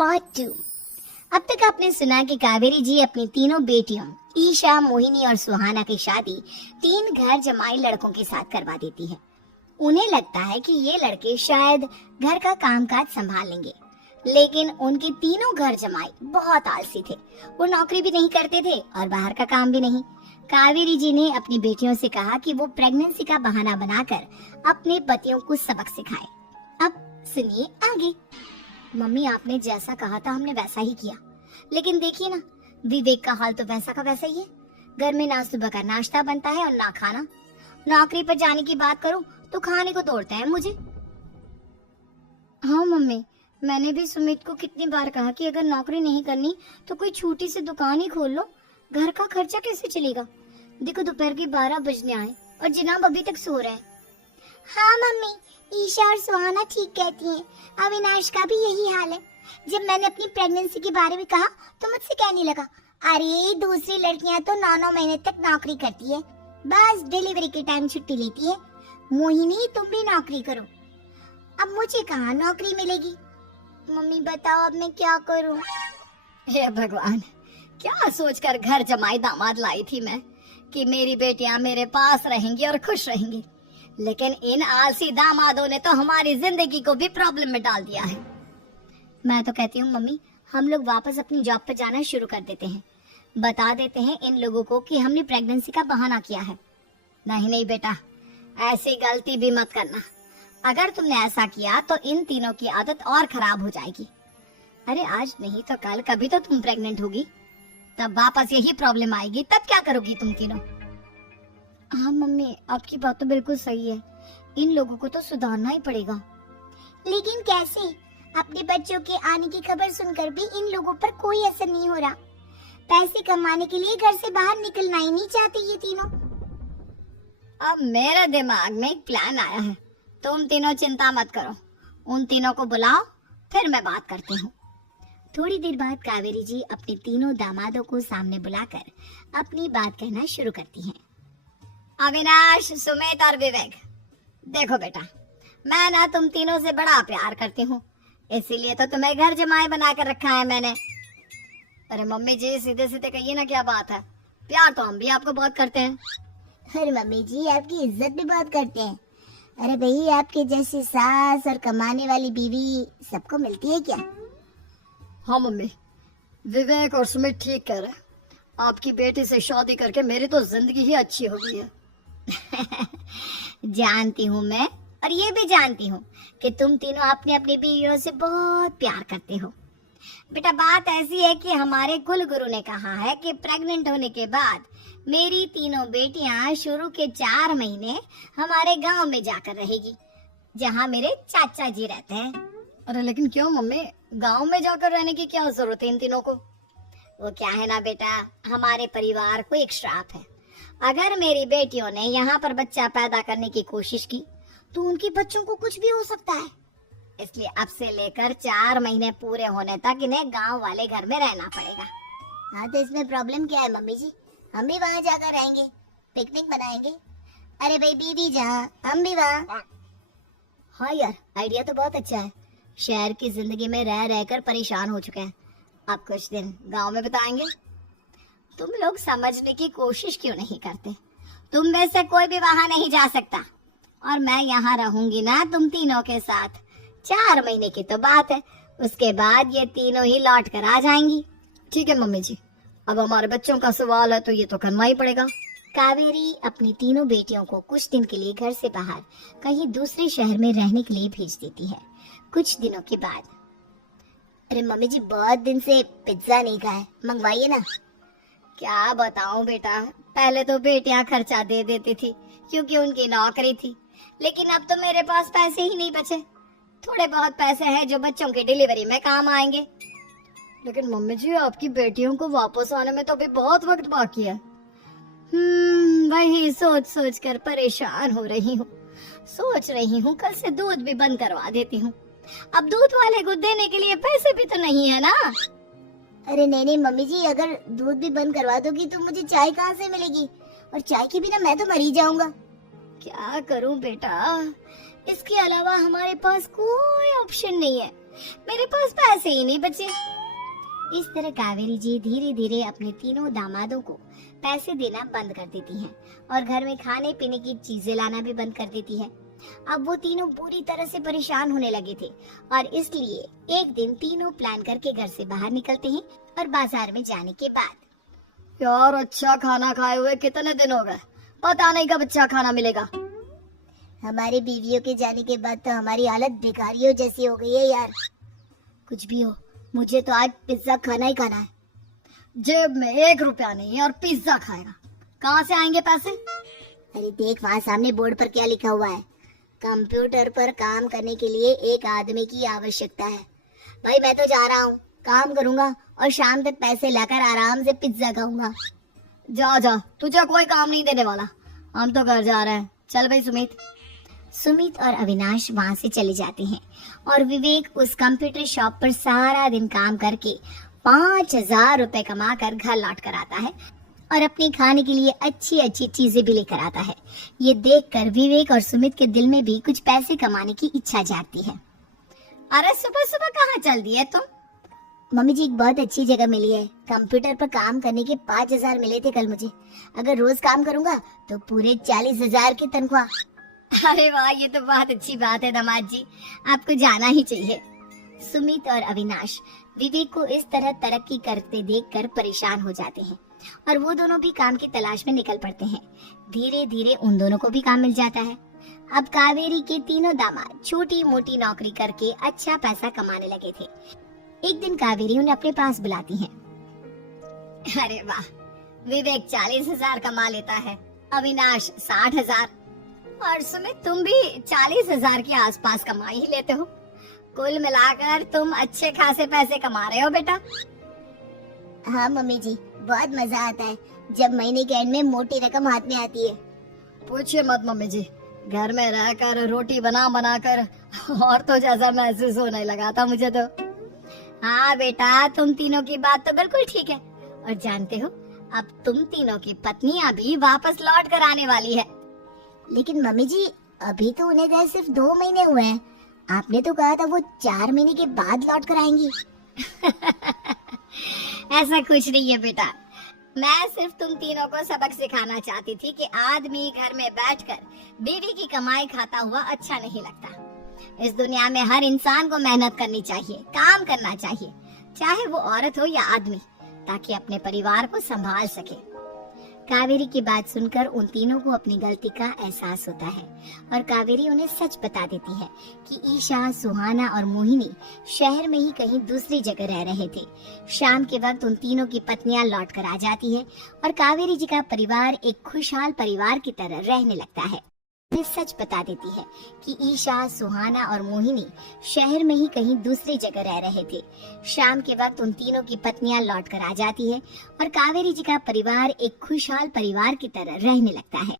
Part 2। अब तक आपने सुना कि कावेरी जी अपनी तीनों बेटियों ईशा, मोहिनी और सुहाना की शादी 3 घर जमाई लड़कों के साथ करवा देती है। उन्हें लगता है कि ये लड़के शायद घर का कामकाज संभाल लेंगे, लेकिन उनके तीनों घर जमाई बहुत आलसी थे। वो नौकरी भी नहीं करते थे और बाहर का काम भी नहीं। कावेरी जी ने अपनी बेटियों से कहा कि वो प्रेगनेंसी का बहाना बनाकर अपने पतियों को सबक सिखाए। अब सुनिए आगे। मम्मी, आपने जैसा कहा था हमने वैसा ही किया, लेकिन देखिए ना, विवेक का हाल तो वैसा का वैसा ही है। घर में ना सुबह का नाश्ता बनता है और ना खाना। नौकरी पर जाने की बात करूं तो खाने को दौड़ते हैं मुझे। हाँ मम्मी, मैंने भी सुमित को कितनी बार कहा कि अगर नौकरी नहीं करनी तो कोई छोटी सी दुकान ही खोल लो, घर का खर्चा कैसे चलेगा। देखो दोपहर के 12 बजने आए और जिनाब अभी तक सो रहे हैं। हाँ मम्मी, ईशा और सुहाना ठीक कहती हैं। अविनाश का भी यही हाल है। जब मैंने अपनी प्रेगनेंसी के बारे में कहा तो मुझसे कहने लगा, अरे दूसरी लड़कियां तो 9-9 महीने तक नौकरी करती है, बस डिलीवरी के टाइम छुट्टी लेती है। मोहिनी, तुम भी नौकरी करो। अब मुझे कहाँ नौकरी मिलेगी। मम्मी बताओ अब मैं क्या करूँ। हे भगवान, क्या सोचकर घर जमाई दामाद लाई थी मैं कि मेरी बेटियां मेरे पास रहेंगी और खुश रहेंगी, लेकिन इन आलसी दामादों ने तो हमारी जिंदगी को भी प्रॉब्लम में डाल दिया है। मैं तो कहती हूँ मम्मी, हम लोग वापस अपनी जॉब पर जाना शुरू कर देते हैं। बता देते हैं इन लोगों को कि हमने प्रेगनेंसी का बहाना किया है। नहीं नहीं बेटा, ऐसी गलती भी मत करना। अगर तुमने ऐसा किया तो इन तीनों की आदत और खराब हो जाएगी। अरे आज नहीं तो कल कभी तो तुम प्रेग्नेंट होगी, तब वापस यही प्रॉब्लम आएगी, तब क्या करोगी तुम तीनों। हाँ मम्मी, आपकी बात तो बिल्कुल सही है। इन लोगों को तो सुधारना ही पड़ेगा। लेकिन कैसे? अपने बच्चों के आने की खबर सुनकर भी इन लोगों पर कोई असर नहीं हो रहा। पैसे कमाने के लिए घर से बाहर निकलना ही नहीं चाहते ये तीनों। अब मेरे दिमाग में एक प्लान आया है। तुम तीनों चिंता मत करो, उन तीनों को बुलाओ, फिर मैं बात करती हूँ। थोड़ी देर बाद कावेरी जी अपने तीनों दामादों को सामने बुलाकर अपनी बात कहना शुरू करती हैं। अविनाश, सुमित और विवेक, देखो बेटा, मैं ना तुम तीनों से बड़ा प्यार करती हूँ, इसीलिए तो तुम्हें घर जमाई बना कर रखा है मैंने। अरे मम्मी जी, सीधे सीधे कहिए ना, क्या बात है। प्यार तो हम भी आपको बहुत करते हैं। अरे मम्मी जी, आपकी इज्जत भी बहुत करते हैं। अरे भाई, आपके जैसी सास और कमाने वाली बीवी सबको मिलती है क्या? हाँ मम्मी, विवेक और सुमित ठीक कह रहे हैं। आपकी बेटी से शादी करके मेरी तो जिंदगी ही अच्छी हो गई है। जानती हूँ मैं, और ये भी जानती हूँ कि तुम तीनों अपनी अपनी बीवियों से बहुत प्यार करते हो। बेटा, बात ऐसी है कि हमारे कुल गुरु ने कहा है कि प्रेग्नेंट होने के बाद मेरी तीनों बेटियां शुरू के 4 महीने हमारे गांव में जाकर रहेगी, जहां मेरे चाचा जी रहते हैं। अरे लेकिन क्यों मम्मी, गांव में जाकर रहने की क्या जरूरत है इन तीनों को। वो क्या है ना बेटा, हमारे परिवार को एक श्राप है। अगर मेरी बेटियों ने यहाँ पर बच्चा पैदा करने की कोशिश की तो उनके बच्चों को कुछ भी हो सकता है। इसलिए अब से लेकर 4 महीने पूरे होने तक इन्हें गांव वाले घर में रहना पड़ेगा। हाँ तो इसमें प्रॉब्लम क्या है मम्मी जी, हम भी वहाँ जाकर रहेंगे, पिकनिक बनाएंगे। अरे भाई, बीवी जहाँ हम भी वहाँ। हाँ यार, आइडिया तो बहुत अच्छा है। शहर की जिंदगी में रह रहकर परेशान हो चुके हैं, अब कुछ दिन गांव में बिताएंगे। तुम लोग समझने की कोशिश क्यों नहीं करते? तुम में से कोई भी वहां नहीं जा सकता, और मैं यहाँ रहूंगी ना तुम तीनों के साथ। 4 महीने की तो बात है, उसके बाद ये तीनों ही लौट कर आ जाएंगी। ठीक है मम्मी जी, अब हमारे बच्चों का सवाल है तो ये तो करना ही पड़ेगा। कावेरी अपनी तीनों बेटियों को कुछ दिन के लिए घर से बाहर कहीं दूसरे शहर में रहने के लिए भेज देती है। कुछ दिनों के बाद, अरे मम्मी जी, बहुत दिन से पिज्जा नहीं खाए, मंगवाइए ना। क्या बताऊं बेटा, पहले तो बेटियां खर्चा दे देती थी क्योंकि उनकी नौकरी थी, लेकिन अब तो मेरे पास पैसे ही नहीं बचे। थोड़े बहुत पैसे हैं जो बच्चों की डिलीवरी में काम आएंगे। लेकिन मम्मी जी, आपकी बेटियों को वापस आने में तो अभी बहुत वक्त बाकी है। वही सोच सोच कर परेशान हो रही हूँ। सोच रही हूँ कल से दूध भी बंद करवा देती हूँ। अब दूध वाले को देने के लिए पैसे भी तो नहीं है ना। अरे नहीं नहीं मम्मी जी, अगर दूध भी बंद करवा दोगी तो मुझे चाय कहाँ से मिलेगी, और चाय के बिना मैं तो मर ही जाऊंगा। क्या करूं बेटा, इसके अलावा हमारे पास कोई ऑप्शन नहीं है। मेरे पास पैसे ही नहीं बचे। इस तरह कावेरी जी धीरे धीरे अपने तीनों दामादों को पैसे देना बंद कर देती हैं और घर में खाने पीने की चीजें लाना भी बंद कर देती है। अब वो तीनों बुरी तरह से परेशान होने लगे थे और इसलिए एक दिन तीनों प्लान करके घर से बाहर निकलते हैं और बाजार में जाने के बाद यार अच्छा खाना खाए हुए कितने दिन हो गए, पता नहीं कब अच्छा खाना मिलेगा। हमारी बीवियों के जाने के बाद तो हमारी हालत भिखारियों जैसी हो गई है यार। कुछ भी हो, मुझे तो आज पिज्जा खाना ही खाना है। जेब में 1 रुपया नहीं है और पिज्जा खाएगा, कहाँ से आएंगे पैसे? अरे देख वहाँ सामने बोर्ड पर क्या लिखा हुआ है, कंप्यूटर पर काम करने के लिए एक आदमी की आवश्यकता है। भाई मैं तो जा रहा हूँ, काम करूँगा और शाम तक पैसे लाकर आराम से पिज्जा खाऊंगा। जा जा, तुझे कोई काम नहीं देने वाला, हम तो घर जा रहे हैं। चल भाई सुमित। सुमित और अविनाश वहाँ से चले जाते हैं और विवेक उस कंप्यूटर शॉप पर सारा दिन काम करके 5,000 रुपए कमा कर घर लौट कर आता है और अपने खाने के लिए अच्छी अच्छी चीजें भी लेकर आता है। ये देखकर विवेक और सुमित के दिल में भी कुछ पैसे कमाने की इच्छा जागती है। अरे सुबह सुबह कहाँ चल दिए तुम? मम्मी जी एक बहुत अच्छी जगह मिली है, कंप्यूटर पर काम करने के 5,000 मिले थे कल मुझे। अगर रोज काम करूंगा तो पूरे 40,000 की तनख्वाह। अरे वाह, ये तो बहुत अच्छी बात है दामाद जी, आपको जाना ही चाहिए। सुमित और अविनाश विवेक को इस तरह तरक्की करते देखकर परेशान हो जाते हैं और वो दोनों भी काम की तलाश में निकल पड़ते हैं। धीरे धीरे उन दोनों को भी काम मिल जाता है। अब कावेरी के तीनों दामाद छोटी मोटी नौकरी करके अच्छा पैसा कमाने लगे थे। एक दिन कावेरी उन्हें अपने पास बुलाती है। अरे वाह, विवेक 40,000 कमा लेता है, अविनाश 60,000 और सुमित तुम भी 40,000 के आसपास कमा ही लेते हो। कुल मिलाकर तुम अच्छे खासे पैसे कमा रहे हो बेटा। हाँ मम्मी जी, बहुत मजा आता है जब महीने के एंड में मोटी रकम हाथ में आती है। पूछिए मत मम्मी जी, घर में रहकर रोटी बना बना कर और तो जैसा महसूस होने लगा था मुझे तो। हाँ बेटा, तुम तीनों की बात तो बिल्कुल ठीक है। और जानते हो, अब तुम तीनों की पत्नियां भी वापस लौट कर आने वाली है। लेकिन मम्मी जी, अभी तो उन्हें गए सिर्फ 2 महीने हुए हैं। आपने तो कहा था वो 4 महीने के बाद लौट कर आएंगी। ऐसा कुछ नहीं है बेटा, मैं सिर्फ तुम तीनों को सबक सिखाना चाहती थी कि आदमी घर में बैठकर बीवी की कमाई खाता हुआ अच्छा नहीं लगता। इस दुनिया में हर इंसान को मेहनत करनी चाहिए, काम करना चाहिए, चाहे वो औरत हो या आदमी, ताकि अपने परिवार को संभाल सके। कावेरी की बात सुनकर उन तीनों को अपनी गलती का एहसास होता है और कावेरी उन्हें सच बता देती है कि ईशा, सुहाना और मोहिनी शहर में ही कहीं दूसरी जगह रह रहे थे। शाम के वक्त उन तीनों की पत्नियां लौट कर आ जाती है और कावेरी जी का परिवार एक खुशहाल परिवार की तरह रहने लगता है। उन्हें सच बता देती है कि ईशा, सुहाना और मोहिनी शहर में ही कहीं दूसरी जगह रह रहे थे। शाम के वक्त उन तीनों की पत्नियां लौट कर आ जाती है और कावेरी जी का परिवार एक खुशहाल परिवार की तरह रहने लगता है।